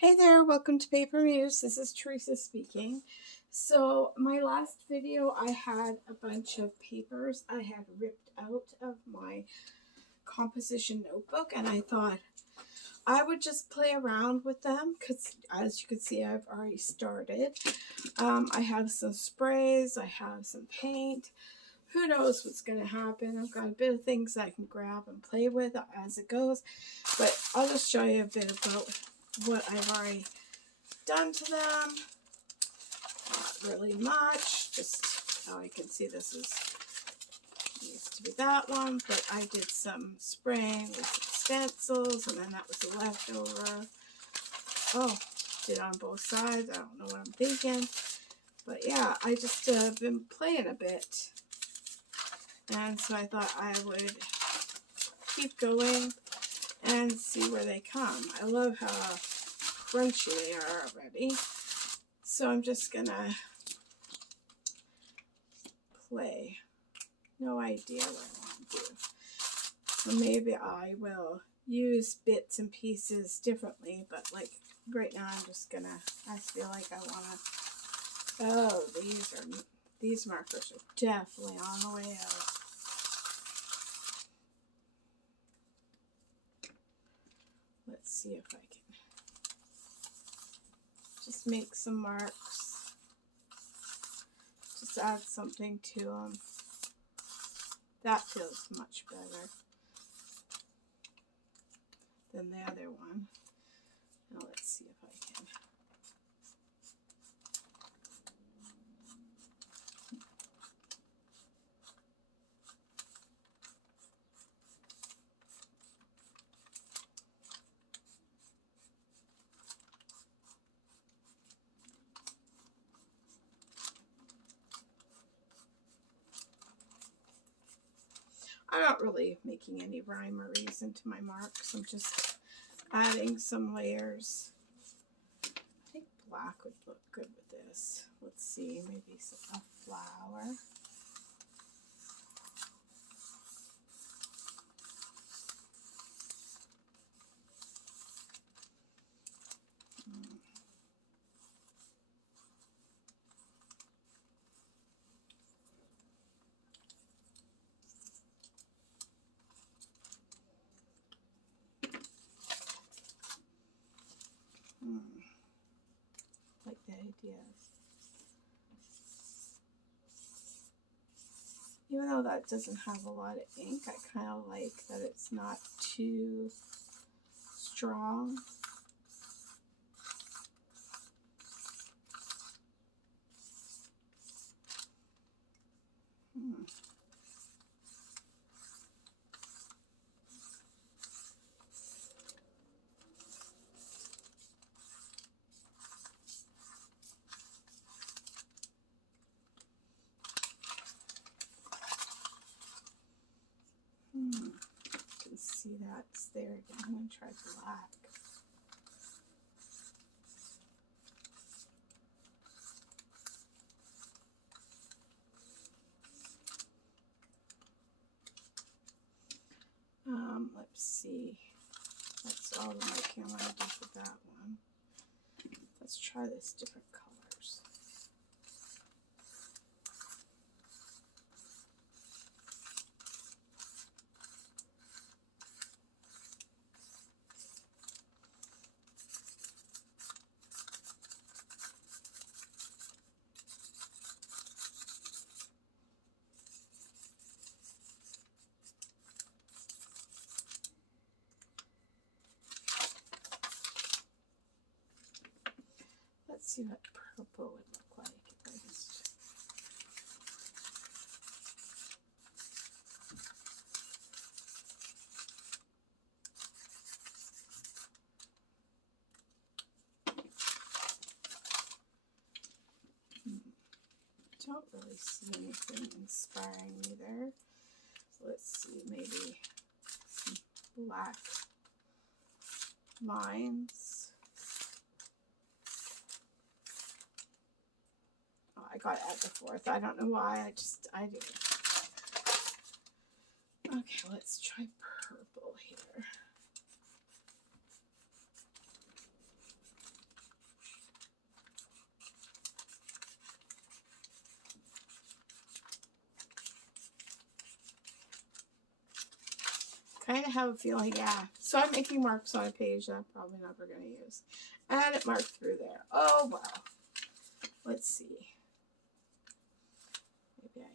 Hey there, welcome to Paper Muse. This is Teresa speaking. So my last video I had a bunch of papers I had ripped out of my composition notebook, and I thought I would just play around with them because as you can see I've already started. I have some sprays, I have some paint. Who knows what's going to happen. I've got a bit of things I can grab and play with as it goes, but I'll just show you a bit about what I've already done to them. Not really much, just how I can see this needs to be that one, but I did some spraying with some stencils, and then that was a leftover. Oh, did on both sides. I don't know what I'm thinking, but yeah, I just been playing a bit, and so I thought I would keep going and see where they come. I love how crunchy they are already. So I'm just gonna play. No idea what I want to do. So maybe I will use bits and pieces differently, but like right now I'm just gonna, I feel like I wanna, oh, these markers are definitely on the way out. Let's see if I can just make some marks. Just add something to them. That feels much better than the other one. Now let's see if I can. I'm not really making any rhyme or reason to my marks. I'm just adding some layers. I think black would look good with this. Let's see, maybe a flower. Like the ideas. Even though that doesn't have a lot of ink, I kind of like that it's not too strong. You can see that's there again. I'm going to try black. Let's see. That's all the marking I want to do for that one. Let's try this different colors. Let's see what purple would look like if I just... Don't really see anything inspiring either. So let's see, maybe some black lines. Oh, I got to add the fourth. I don't know why. I did. Okay, let's try purple here. kind of have a feeling, yeah. So I'm making marks on a page that I'm probably never going to use. And it marked through there. Oh, wow. Let's see. Maybe I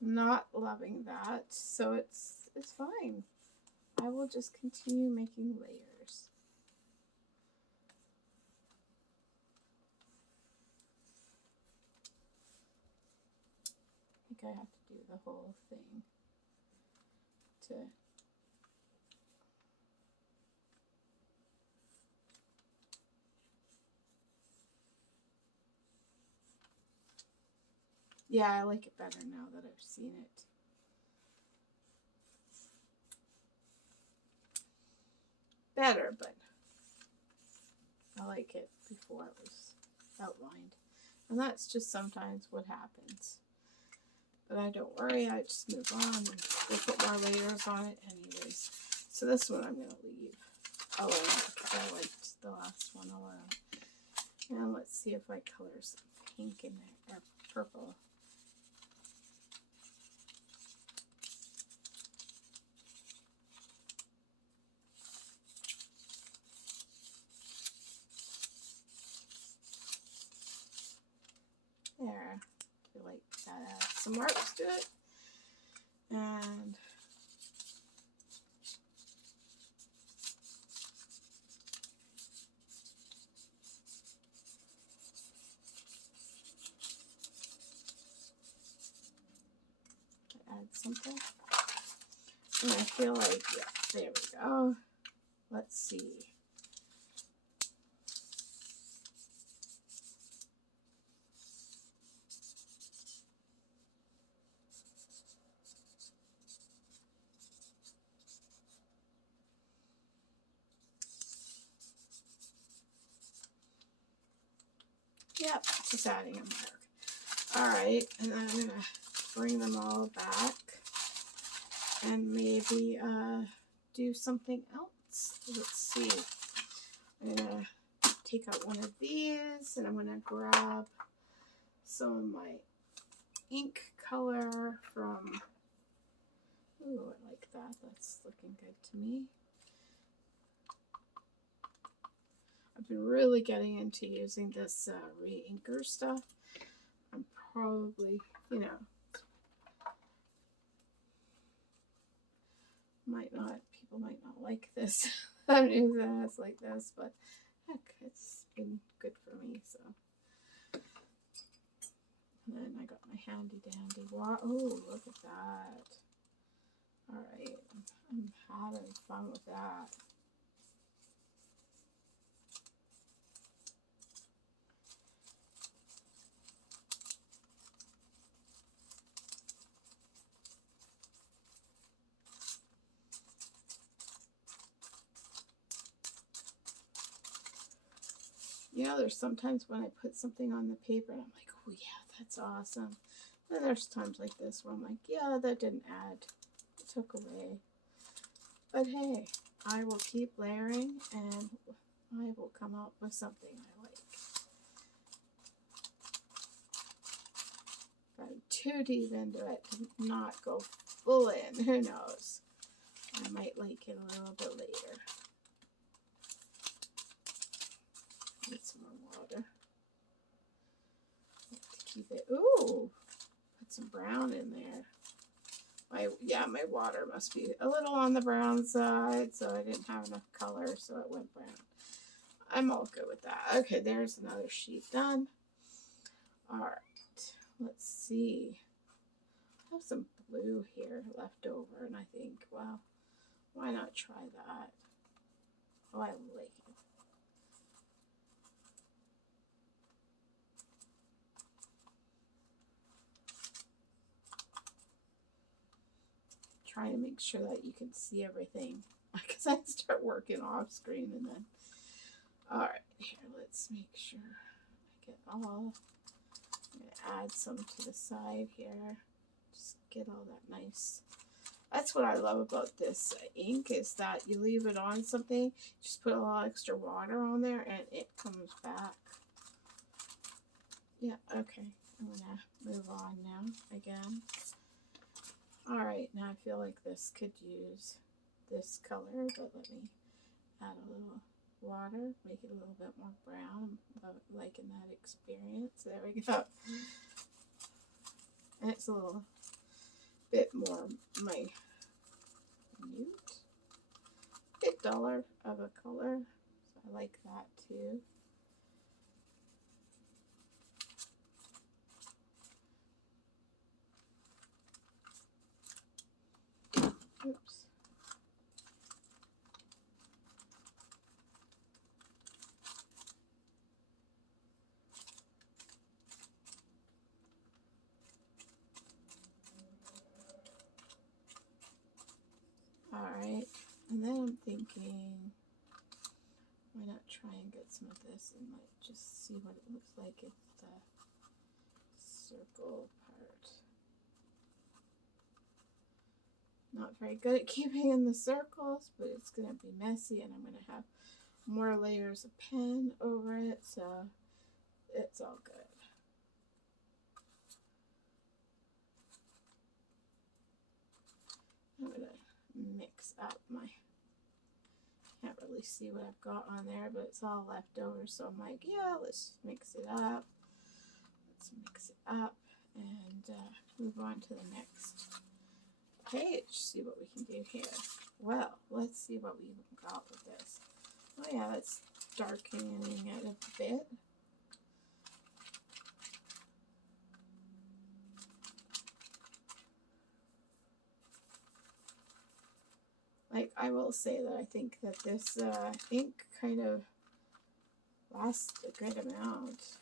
can. Not loving that, so it's fine. I will just continue making layers. I think I have to do the whole thing to yeah, I like it better now that I've seen it. Better, but I like it before it was outlined. And that's just sometimes what happens. But I don't worry, I just move on and we'll put more layers on it anyways. So this one I'm going to leave alone because I liked the last one alone. And let's see if I color some pink in there, or purple. There, I feel like that adds some marks to it. And add something. And I feel like, yeah, there we go. Let's see. Yep, just adding a mark. Alright, and then I'm going to bring them all back and maybe do something else. Let's see. I'm going to take out one of these and I'm going to grab some of my ink color from, ooh, I like that. That's looking good to me. I've been really getting into using this re-inker stuff. I'm probably, you know, people might not like this. I'm using this like this, but heck, it's been good for me, so. And then I got my handy dandy water. Oh, look at that. Alright, I'm having fun with that. You know, there's sometimes when I put something on the paper and I'm like, oh yeah, that's awesome. Then there's times like this where I'm like, yeah, that didn't add. It took away. But hey, I will keep layering and I will come up with something I like. If I'm too deep into it, not go full in, who knows. I might like it a little bit later. Need some more water. To keep it, ooh, put some brown in there. My water must be a little on the brown side, so I didn't have enough color, so it went brown. I'm all good with that. Okay, there's another sheet done. Alright, let's see. I have some blue here left over, and I think, well, why not try that? Oh, I like it. Trying to make sure that you can see everything because I start working off screen and then alright, here, let's make sure I get all. I'm gonna add some to the side here, just get all that nice. That's what I love about this ink, is that you leave it on something, just put a lot extra water on there and it comes back. Yeah, okay, I'm going to move on now again. Alright, now I feel like this could use this color, but let me add a little water, make it a little bit more brown. I'm liking that experience. There we go. And it's a little bit more minute, bit duller of a color, so I like that too. Oops. Alright, and then I'm thinking, why not try and get some of this and like just see what it looks like if the circle part. Not very good at keeping in the circles, but it's going to be messy and I'm going to have more layers of pen over it, so it's all good. I'm going to mix up my, can't really see what I've got on there, but it's all left over, so I'm like, yeah, let's mix it up. Let's mix it up and move on to the next page, see what we can do here. Well, let's see what we've got with this. Oh yeah, that's darkening it a bit. Like, I will say that I think that this ink kind of lasts a good amount.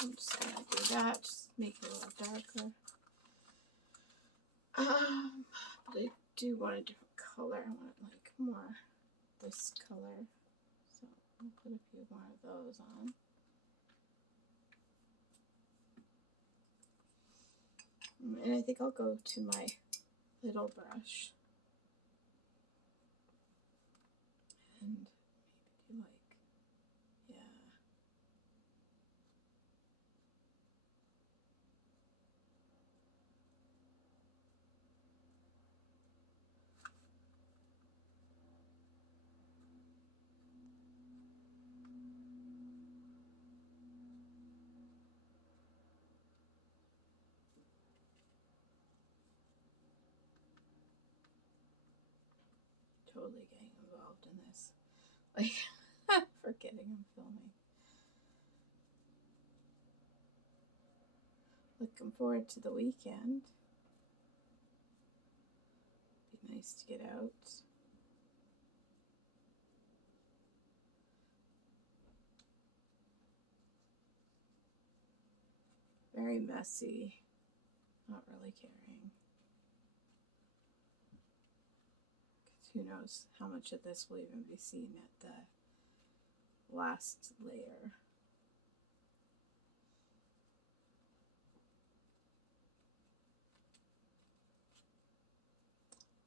I'm just going to do that, just make it a little darker. But I do want a different color. I want it like more this color. So I'll put a few more of those on. And I think I'll go to my little brush. And maybe do like, yeah. Totally getting involved in this. Like, forgetting I'm filming. Looking forward to the weekend. Be nice to get out. Very messy. Not really caring. Who knows how much of this will even be seen at the last layer.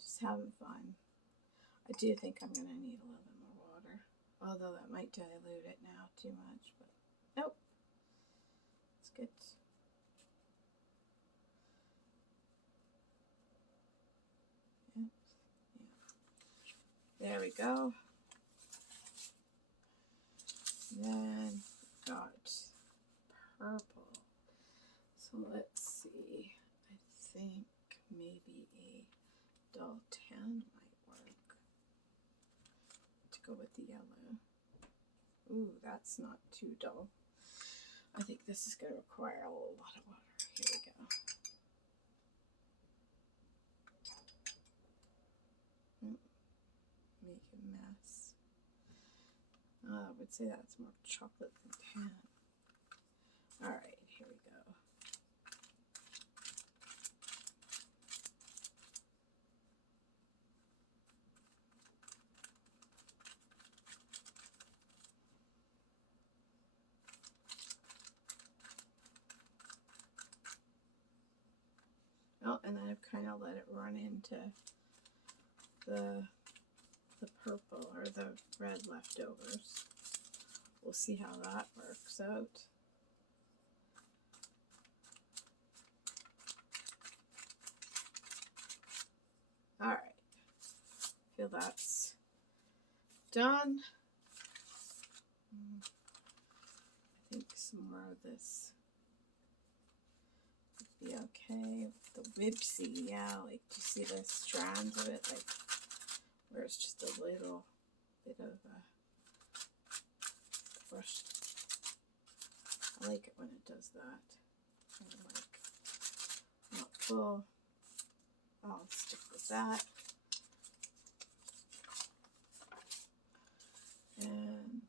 Just having fun. I do think I'm going to need a little bit more water, although that might dilute it now too much, but nope. It's good. There we go. Then got purple. So let's see. I think maybe a dull tan might work to go with the yellow. Ooh, that's not too dull. I think this is going to require a lot of water. Here we go. Make a mess. I would say that's more chocolate than tan. Alright, here we go. Oh, and then I've kind of let it run into the purple or the red leftovers. We'll see how that works out. feel that's done. I think some more of this would be okay. The whipsy, yeah, like, do you see the strands of it? Like, where it's just a little bit of a brush. I like it when it does that. Kind of like, not full. I'll stick with that. And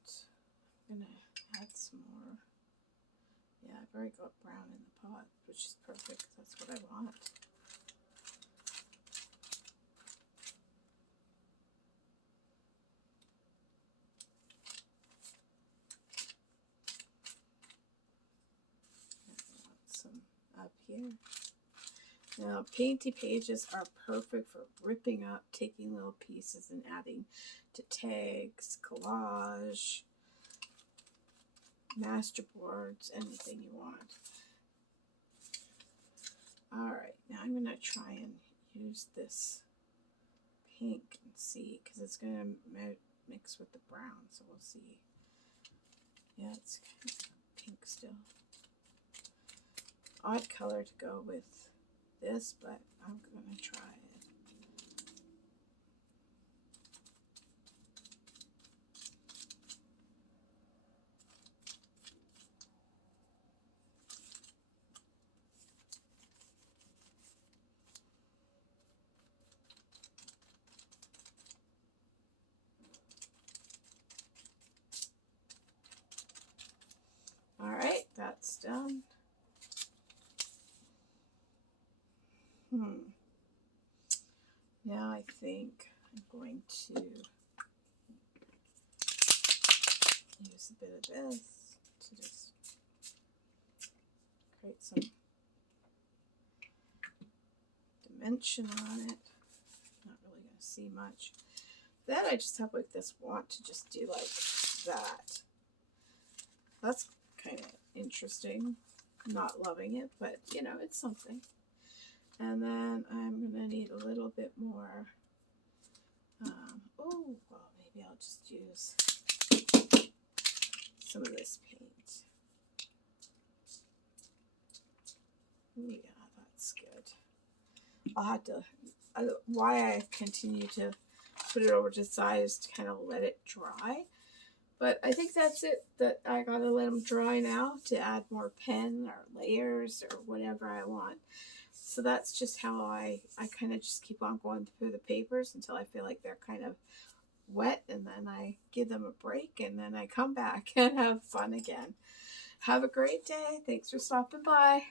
I'm going to add some more. Yeah, I've already got brown in the pot, which is perfect because that's what I want. I want some up here. Now, painty pages are perfect for ripping up, taking little pieces and adding to tags, collage, masterboards, anything you want. Alright, now I'm going to try and use this pink and see, because it's going to mix with the brown, so we'll see. Yeah, it's kind of pink still. Odd color to go with this, but I'm going to try it. Alright, that's done. Now I think I'm going to use a bit of this to just create some dimension on it. Not really going to see much. Then I just have like this want to just do like that. That's kind of interesting. Not loving it, but you know, it's something. And then I'm going to need a little bit more. Oh, well, maybe I'll just use some of this paint. Oh, yeah, that's good. I'll have to, why I continue to put it over to the side is to kind of let it dry. But I think that's it, that I gotta let them dry now to add more pen or layers or whatever I want. So that's just how I kind of just keep on going through the papers until I feel like they're kind of wet, and then I give them a break, and then I come back and have fun again. Have a great day. Thanks for stopping by.